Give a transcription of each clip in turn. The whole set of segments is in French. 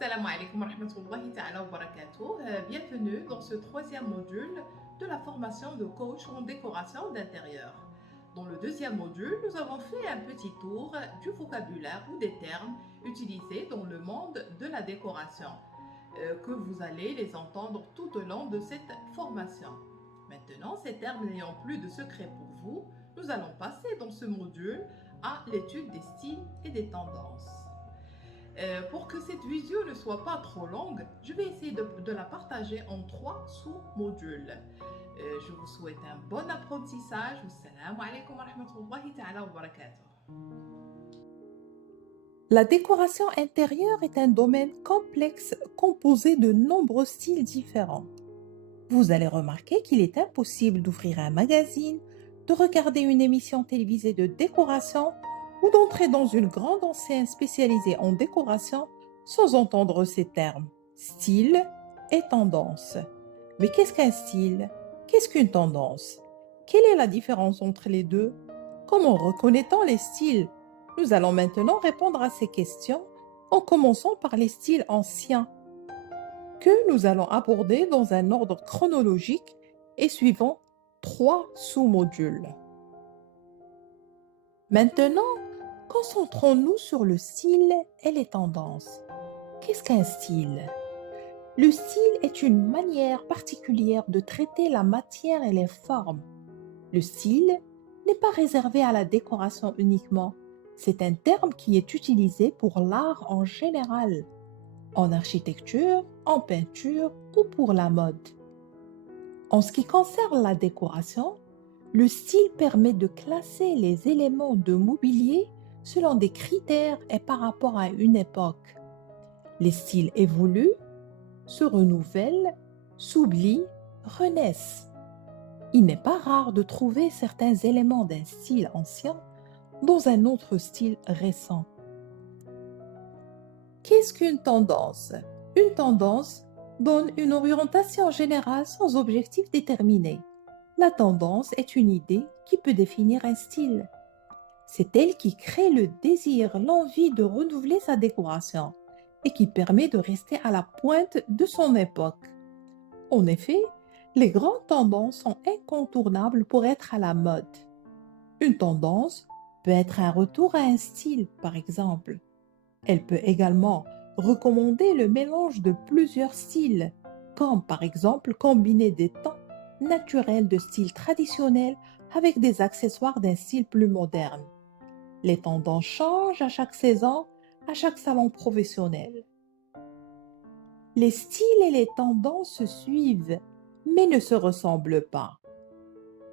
Salam alaikum wa rahmatullahi ta'ala wa barakatuh. Bienvenue dans ce troisième module de la formation de coach en décoration d'intérieur. Dans le deuxième module, nous avons fait un petit tour du vocabulaire ou des termes utilisés dans le monde de la décoration, que vous allez les entendre tout au long de cette formation. Maintenant, ces termes n'ayant plus de secret pour vous, nous allons passer dans ce module à l'étude des styles et des tendances. Pour que cette vidéo ne soit pas trop longue, je vais essayer de la partager en 3 sous-modules. Je vous souhaite un bon apprentissage. Assalamu alaikum wa rahmatullahi ta'ala wa barakatuh. La décoration intérieure est un domaine complexe composé de nombreux styles différents. Vous allez remarquer qu'il est impossible d'ouvrir un magazine, de regarder une émission télévisée de décoration ou d'entrer dans une grande enseigne spécialisée en décoration sans entendre ces termes, style et tendance. Mais qu'est-ce qu'un style? Qu'est-ce qu'une tendance? Quelle est la différence entre les deux? Comment reconnaît-on les styles? Nous allons maintenant répondre à ces questions en commençant par les styles anciens, que nous allons aborder dans un ordre chronologique et suivant 3 sous-modules. Maintenant, concentrons-nous sur le style et les tendances. Qu'est-ce qu'un style? Le style est une manière particulière de traiter la matière et les formes. Le style n'est pas réservé à la décoration uniquement. C'est un terme qui est utilisé pour l'art en général, en architecture, en peinture ou pour la mode. En ce qui concerne la décoration, le style permet de classer les éléments de mobilier selon des critères et par rapport à une époque. Les styles évoluent, se renouvellent, s'oublient, renaissent. Il n'est pas rare de trouver certains éléments d'un style ancien dans un autre style récent. Qu'est-ce qu'une tendance? Une tendance donne une orientation générale sans objectif déterminé. La tendance est une idée qui peut définir un style. C'est elle qui crée le désir, l'envie de renouveler sa décoration et qui permet de rester à la pointe de son époque. En effet, les grandes tendances sont incontournables pour être à la mode. Une tendance peut être un retour à un style, par exemple. Elle peut également recommander le mélange de plusieurs styles, comme par exemple combiner des tons naturels de style traditionnel avec des accessoires d'un style plus moderne. Les tendances changent à chaque saison, à chaque salon professionnel. Les styles et les tendances se suivent, mais ne se ressemblent pas.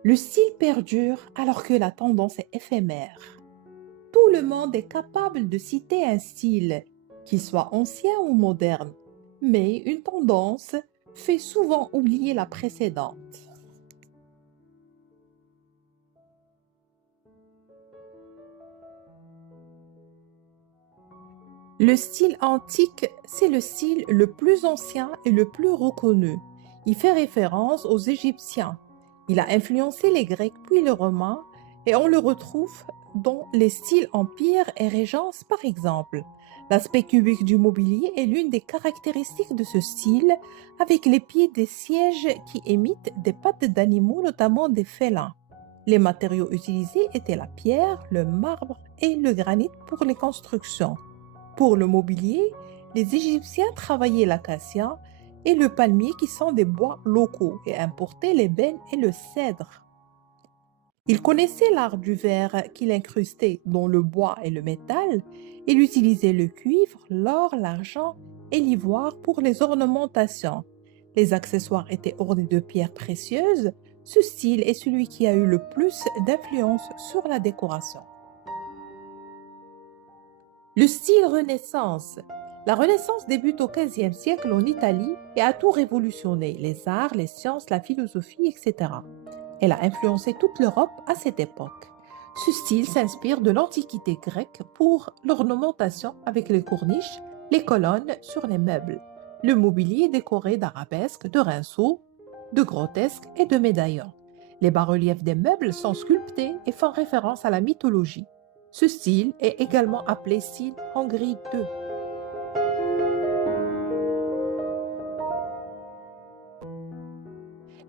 Le style perdure alors que la tendance est éphémère. Tout le monde est capable de citer un style, qu'il soit ancien ou moderne, mais une tendance fait souvent oublier la précédente. Le style antique, c'est le style le plus ancien et le plus reconnu. Il fait référence aux Égyptiens. Il a influencé les Grecs puis les Romains et on le retrouve dans les styles empire et régence par exemple. L'aspect cubique du mobilier est l'une des caractéristiques de ce style avec les pieds des sièges qui imitent des pattes d'animaux, notamment des félins. Les matériaux utilisés étaient la pierre, le marbre et le granit pour les constructions. Pour le mobilier, les Égyptiens travaillaient l'acacia et le palmier qui sont des bois locaux et importaient l'ébène et le cèdre. Ils connaissaient l'art du verre qu'il incrustait dans le bois et le métal. Il utilisait le cuivre, l'or, l'argent et l'ivoire pour les ornementations. Les accessoires étaient ornés de pierres précieuses. Ce style est celui qui a eu le plus d'influence sur la décoration. Le style Renaissance. La Renaissance débute au XVe siècle en Italie et a tout révolutionné, les arts, les sciences, la philosophie, etc. Elle a influencé toute l'Europe à cette époque. Ce style s'inspire de l'Antiquité grecque pour l'ornementation avec les corniches, les colonnes sur les meubles, le mobilier décoré d'arabesques, de rinceaux, de grotesques et de médaillons. Les bas-reliefs des meubles sont sculptés et font référence à la mythologie. Ce style est également appelé style Hongrie II.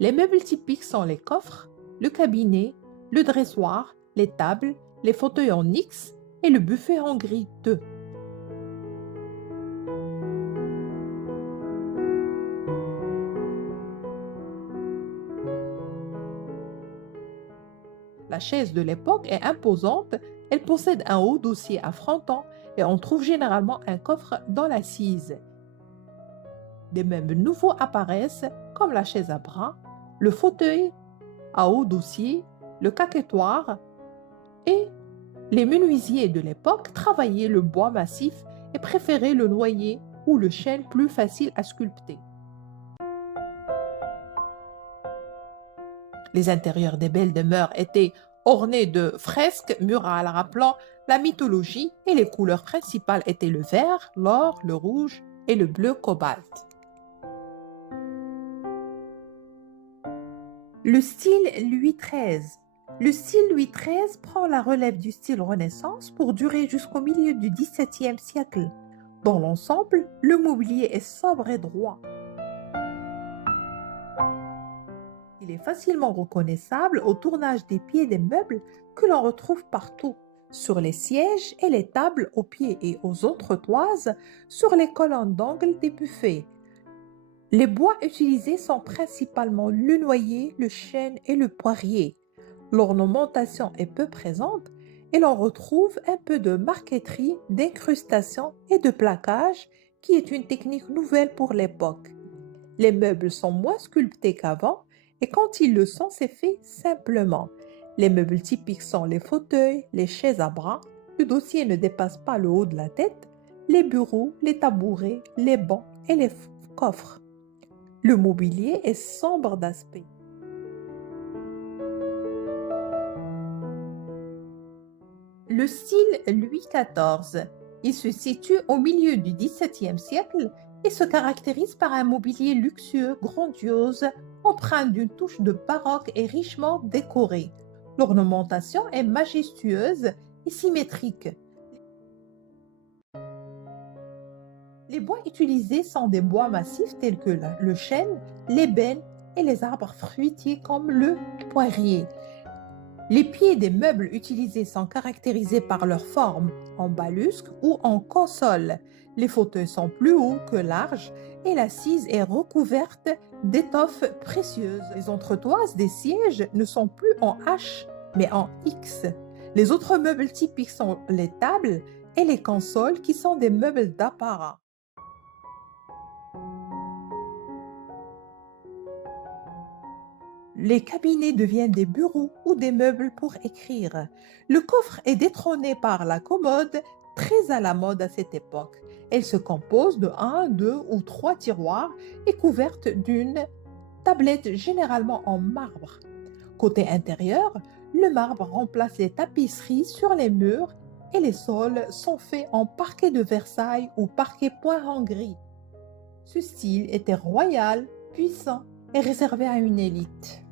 Les meubles typiques sont les coffres, le cabinet, le dressoir, les tables, les fauteuils en X et le buffet en gris 2. La chaise de l'époque est imposante, elle possède un haut dossier affrontant et on trouve généralement un coffre dans l'assise. Des meubles nouveaux apparaissent comme la chaise à bras, le fauteuil à haut dossier, le caquetoire et les menuisiers de l'époque travaillaient le bois massif et préféraient le noyer ou le chêne plus facile à sculpter. Les intérieurs des belles demeures étaient ornés de fresques murales rappelant la mythologie et les couleurs principales étaient le vert, l'or, le rouge et le bleu cobalt. Le style Louis XIII. Le style Louis XIII prend la relève du style Renaissance pour durer jusqu'au milieu du XVIIe siècle. Dans l'ensemble, le mobilier est sobre et droit. Il est facilement reconnaissable au tournage des pieds des meubles que l'on retrouve partout, sur les sièges et les tables aux pieds et aux entretoises, sur les colonnes d'angle des buffets. Les bois utilisés sont principalement le noyer, le chêne et le poirier. L'ornementation est peu présente et l'on retrouve un peu de marqueterie, d'incrustation et de plaquage qui est une technique nouvelle pour l'époque. Les meubles sont moins sculptés qu'avant et quand ils le sont, c'est fait simplement. Les meubles typiques sont les fauteuils, les chaises à bras, le dossier ne dépasse pas le haut de la tête, les bureaux, les tabourets, les bancs et les coffres. Le mobilier est sombre d'aspect. Le style Louis XIV. Il se situe au milieu du XVIIe siècle et se caractérise par un mobilier luxueux, grandiose, empreint d'une touche de baroque et richement décoré. L'ornementation est majestueuse et symétrique. Les bois utilisés sont des bois massifs tels que le chêne, l'ébène et les arbres fruitiers comme le poirier. Les pieds des meubles utilisés sont caractérisés par leur forme, en balusque ou en console. Les fauteuils sont plus hauts que larges et l'assise est recouverte d'étoffes précieuses. Les entretoises des sièges ne sont plus en H, mais en X. Les autres meubles typiques sont les tables et les consoles qui sont des meubles d'apparat. Les cabinets deviennent des bureaux ou des meubles pour écrire. Le coffre est détrôné par la commode, très à la mode à cette époque. Elle se compose de 1, 2 ou 3 tiroirs et couverte d'une tablette généralement en marbre. Côté intérieur, le marbre remplace les tapisseries sur les murs et les sols sont faits en parquet de Versailles ou parquet point en gris. Ce style était royal, puissant et réservé à une élite.